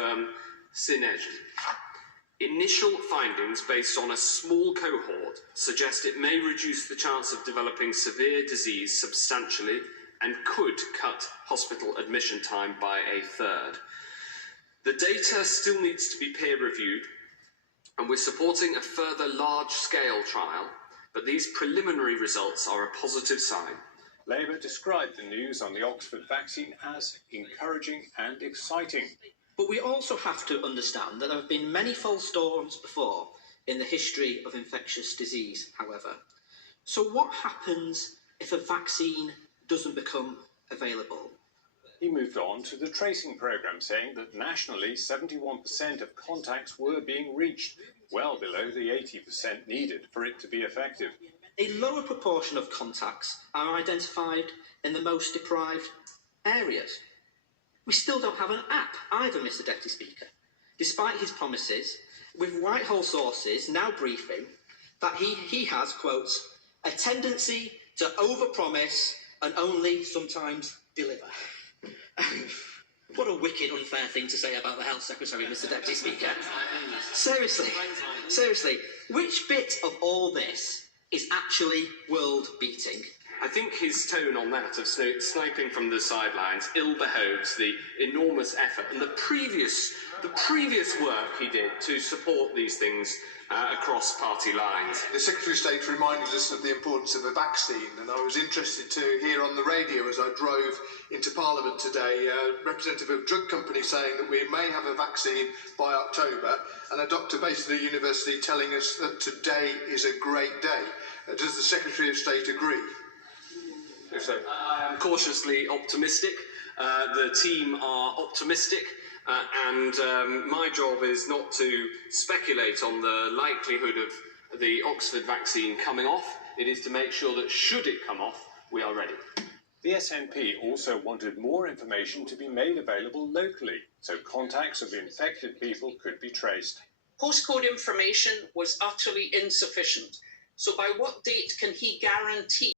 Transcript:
firm Synergy. Initial findings based on a small cohort suggest it may reduce the chance of developing severe disease substantially and could cut hospital admission time by a third. The data still needs to be peer-reviewed, and we're supporting a further large-scale trial, but these preliminary results are a positive sign. Labour described the news on the Oxford vaccine as encouraging and exciting. But we also have to understand that there have been many false storms before in the history of infectious disease, however. So what happens if a vaccine doesn't become available? He moved on to the tracing programme, saying that nationally 71% of contacts were being reached, well below the 80% needed for it to be effective. A lower proportion of contacts are identified in the most deprived areas. We still don't have an app either, Mr Deputy Speaker, despite his promises, with Whitehall sources now briefing that he has, quotes, a tendency to overpromise and only sometimes deliver. What a wicked, unfair thing to say about the Health Secretary, Mr Deputy Speaker. Seriously, which bit of all this is actually world-beating? I think his tone on that of sniping from the sidelines ill behoves the enormous effort and the previous work he did to support these things across party lines. The Secretary of State reminded us of the importance of a vaccine, and I was interested to hear on the radio as I drove into Parliament today a representative of a drug company saying that we may have a vaccine by October, and a doctor based at a university telling us that today is a great day. Does the Secretary of State agree? So I am cautiously optimistic. The team are optimistic, and my job is not to speculate on the likelihood of the Oxford vaccine coming off. It is to make sure that should it come off, we are ready. The SNP also wanted more information to be made available locally, so contacts of infected people could be traced. Postcode information was utterly insufficient. So by what date can he guarantee